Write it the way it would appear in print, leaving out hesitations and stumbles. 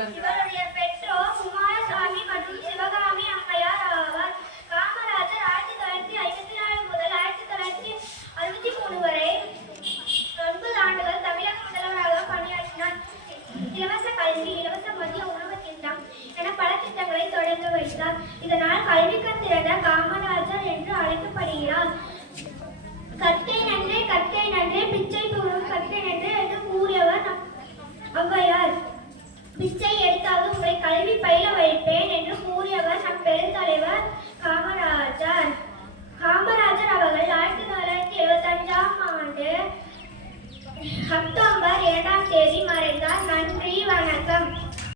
இவருடைய பெற்றோர் குமாரசாமி மற்றும் சிவகாமி அம்மையார் ஆவார். காமராஜர் 1954 முதல் 1963 வரை 9 ஆண்டுகள் தமிழக முதல்வராக பணியாற்றினார். இலவச கல்வி, இலவச மதிய உணவு திட்டம் என பல திட்டங்களை தொடங்கி வைத்தார். இதனால் கல்விக்கு திறந்த காமராஜர் என்று அழைக்கப்படுகிறார். கற்கை நன்றே பிச்சை போடும் கற்கை நன்றே என்று கூறியவர் ஔவையார்.